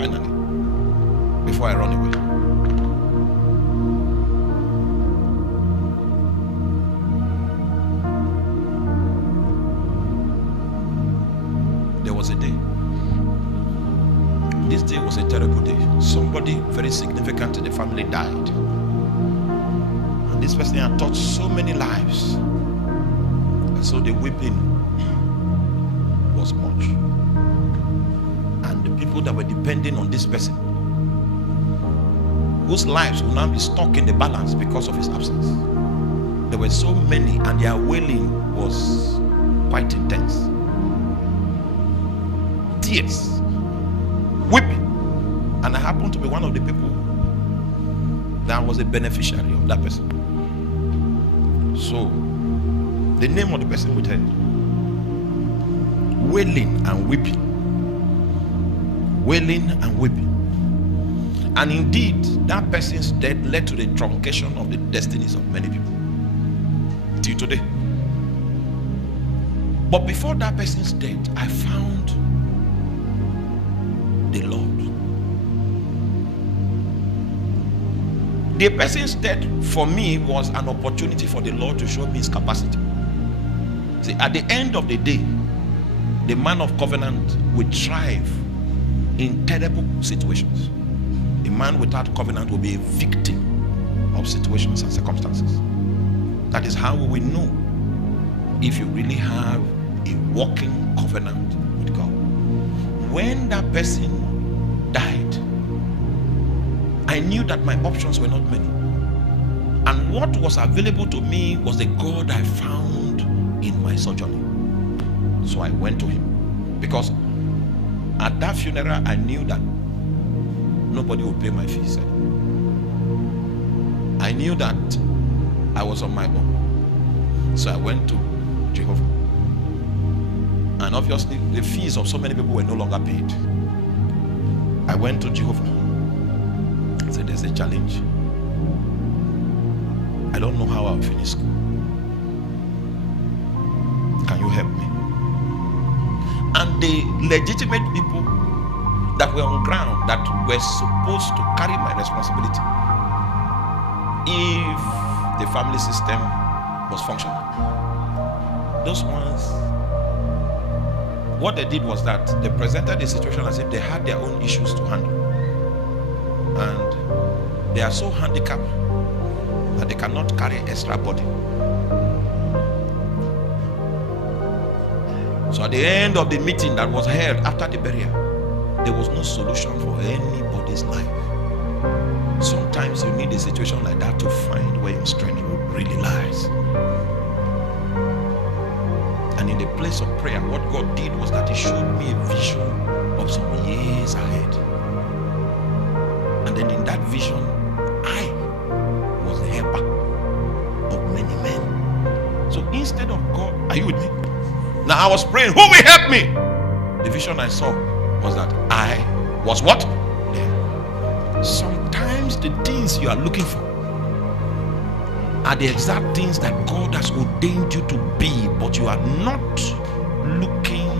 finally, before I run away. There was a day. This day was a terrible day. Somebody very significant in the family died. And this person had touched so many lives. And so the weeping was much. And the people that were depending on this person, whose lives will now be stuck in the balance because of his absence. There were so many, and their wailing was quite intense. Tears, weeping. And I happened to be one of the people that was a beneficiary of that person. So the name of the person we tell, wailing and weeping, wailing and weeping. And indeed, that person's death led to the truncation of the destinies of many people till today. But before that person's death, I found the Lord. The person's death for me was an opportunity for the Lord to show me his capacity. See, at the end of the day, the man of covenant will thrive in terrible situations. A man without covenant will be a victim of situations and circumstances. That is how we will know if you really have a walking covenant with God. When that person died, I knew that my options were not many. And what was available to me was the God I found in my sojourning. So I went to him. Because at that funeral, I knew that nobody would pay my fees. I knew that I was on my own. So I went to Jehovah. And obviously, the fees of so many people were no longer paid. I went to Jehovah. I said, there's a challenge. I don't know how I'll finish school. Can you help me? And the legitimate people that were on ground, that were supposed to carry my responsibility if the family system was functional, those ones, what they did was that they presented the situation as if they had their own issues to handle, and they are so handicapped that they cannot carry extra body. So at the end of the meeting that was held after the burial, there was no solution for anybody's life. Sometimes you need a situation like that to find where your strength really lies. And in the place of prayer, what God did was that he showed me a vision of some years ahead. And then in that vision, I was the helper of many men. So instead of God, are you with me? Now I was praying, who will help me? The vision I saw was that I was what? There. Sometimes the things you are looking for are the exact things that God has ordained you to be, but you are not looking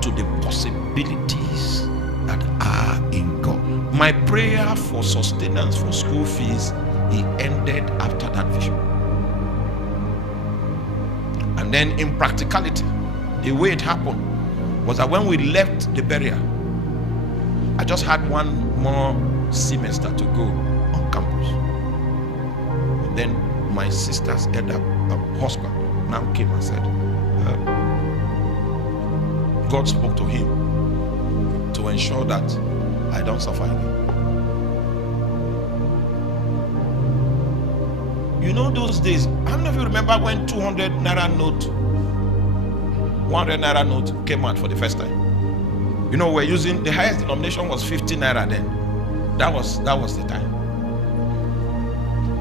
to the possibilities that are in God. My prayer for sustenance for school fees, it ended after that vision. And then in practicality, the way it happened was that when we left the burial, I just had one more semester to go on campus. And then my sister's elder husband now came and said, God spoke to him to ensure that I don't suffer again. You know those days, how many of you remember when 200 naira note, 100 naira note came out for the first time? You know, we're using, the highest denomination was 50 naira then. That was the time.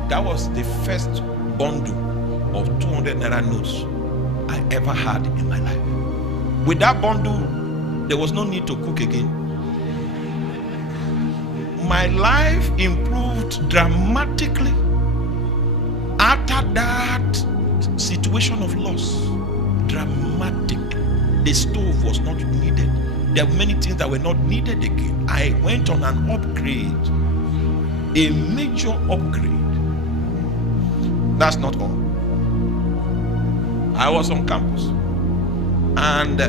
That was the first bundle of 200 naira notes I ever had in my life. With that bundle, there was no need to cook again. My life improved dramatically after that situation of loss. Dramatic. The stove was not needed. there were many things that were not needed again. I went on an upgrade, a major upgrade. That's not all. I was on campus, and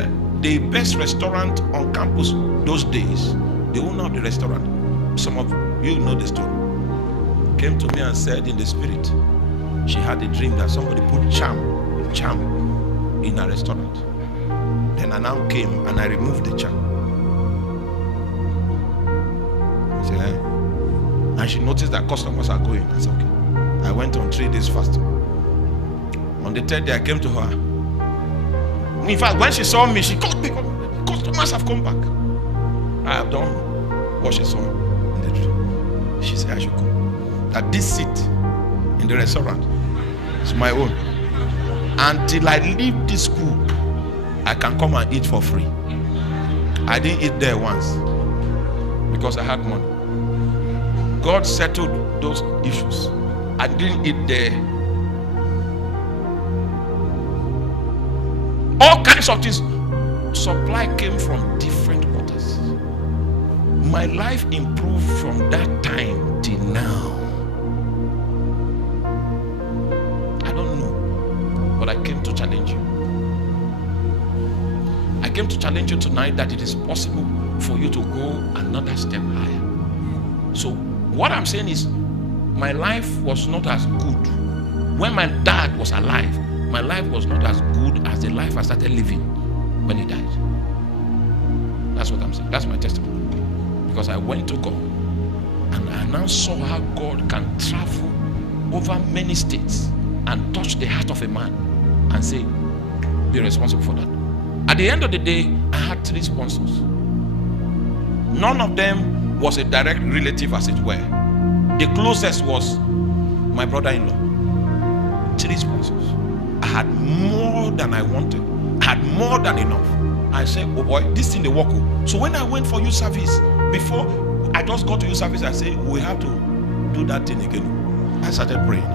the best restaurant on campus those days, the owner of the restaurant, some of you know the story, came to me and said in the spirit, she had a dream that somebody put charm in a restaurant. Then I now came and I removed the charm. I said, eh? And she noticed that customers are going. I said, okay. I went on 3 days fasting. On the 3rd day, I came to her. In fact, when she saw me, she called me. Customers have come back. I have done what she saw in the dream. She said I should come. That this seat in the restaurant is my own. Until I leave this school, I can come and eat for free. I didn't eat there once because I had money. God settled those issues. I didn't eat there. All kinds of things. Supply came from different waters. My life improved from that time till now. I don't know, but I came to challenge you. I came to challenge you tonight that it is possible for you to go another step higher. So what I'm saying is, my life was not as good. When my dad was alive, my life was not as good as the life I started living when he died. That's what I'm saying. That's my testimony. Because I went to God and I now saw how God can travel over many states and touch the heart of a man and say, be responsible for that. At the end of the day, I had 3 sponsors. None of them was a direct relative, as it were. The closest was my brother-in-law. 3 sponsors. I had more than I wanted. I had more than enough. I said, oh boy, this thing they work. So when I went for youth service, before I just got to youth service, I said, we have to do that thing again. I started praying.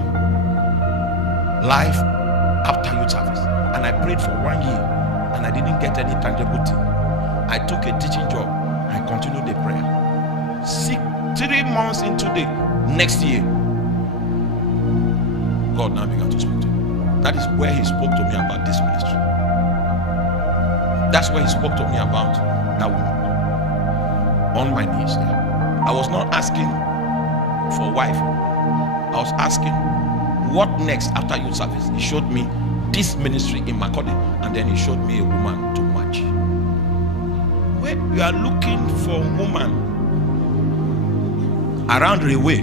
Life after youth service. And I prayed for 1 year. And I didn't get any tangible thing. I took a teaching job. I continued the prayer. 3 months into the next year, God now began to speak to me. That is where he spoke to me about this ministry. That's where he spoke to me about that woman. On my knees there. I was not asking for a wife. I was asking, what next after youth service? He showed me this ministry in Makode, and then he showed me a woman to match. When you are looking for a woman around the way,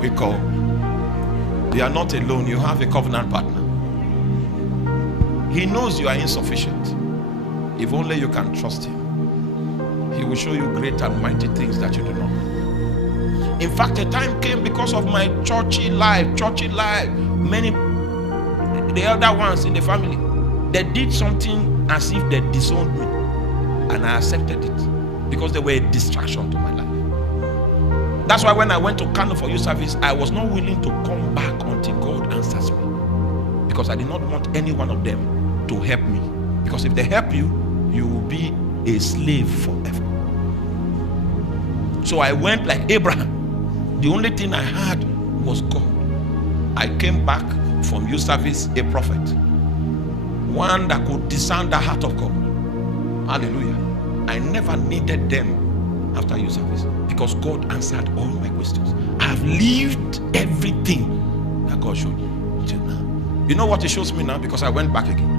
we call, you are not alone, you have a covenant partner. He knows you are insufficient. If only you can trust him, he will show you great and mighty things that you do not know. In fact, a time came because of my churchy life, many, the elder ones in the family, they did something as if they disowned me. And I accepted it because they were a distraction to my life. That's why when I went to Kano for youth service, I was not willing to come back until God answers me. Because I did not want any one of them to help me. Because if they help you, you will be a slave forever. So I went like Abraham. The only thing I had was God. I came back from youth service a prophet. One that could discern the heart of God. Hallelujah. I never needed them after youth service because God answered all my questions. I have lived everything that God showed me till now. You know what He shows me now? Because I went back again.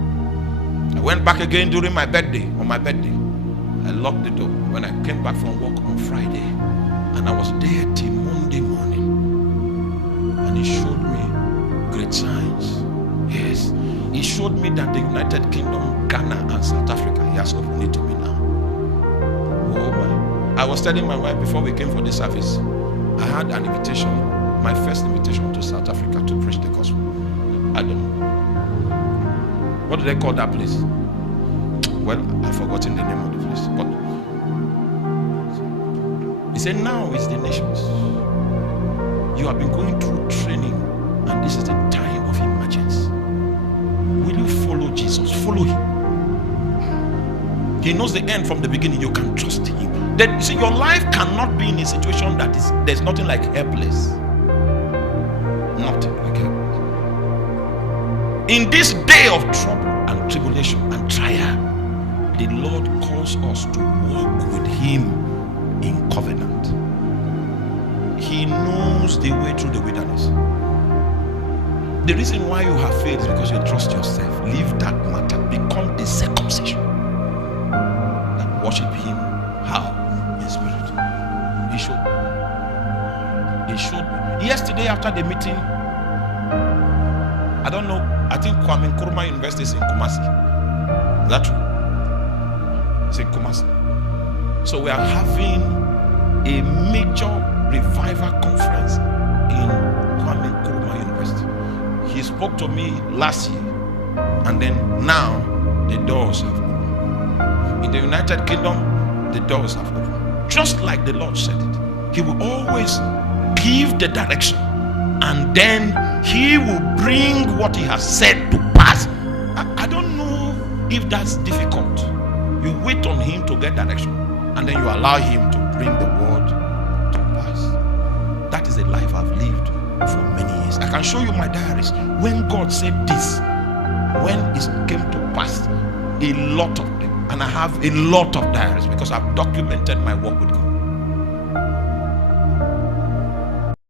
I went back again during my birthday, on my birthday. I locked the door when I came back from work on Friday. And I was there till Monday morning. And He showed me great signs. Yes. He showed me that the United Kingdom, Ghana, and South Africa, He has opened it to me now. Oh my. I was telling my wife before we came for this service, I had an invitation, my first invitation to South Africa to preach the gospel. I don't know. What do they call that place? Well, I've forgotten the name of the place. But He said, now is the nations. You have been going through training, and this is the time of emergence. Lord Jesus. Follow him. He knows the end from the beginning. You can trust him. Then see, your life cannot be in a situation that is, there's nothing like helpless. Nothing like helpless. In this day of trouble and tribulation and trial, the Lord calls us to walk with him in covenant. He knows the way through the wilderness. The reason why you have faith is because you trust yourself. Leave that matter. Become a circumcision. And worship him how? In spirit. He showed me. He showed me. Yesterday after the meeting, I don't know, I think Kwame Nkrumah University is in Kumasi. Is that true? It's in Kumasi. So we are having a major revival conference in Kwame Nkrumah University. He spoke to me last year, and then now the doors have opened. In the United Kingdom, the doors have opened. Just like the Lord said it. He will always give the direction, and then he will bring what he has said to pass. I don't know if that's difficult. You wait on him to get direction, and then you allow him to bring the word to pass. That is a life I've lived for many years. I can show you my diaries. When God said this, when it came to pass, a lot of them, and I have a lot of diaries because I've documented my work with God.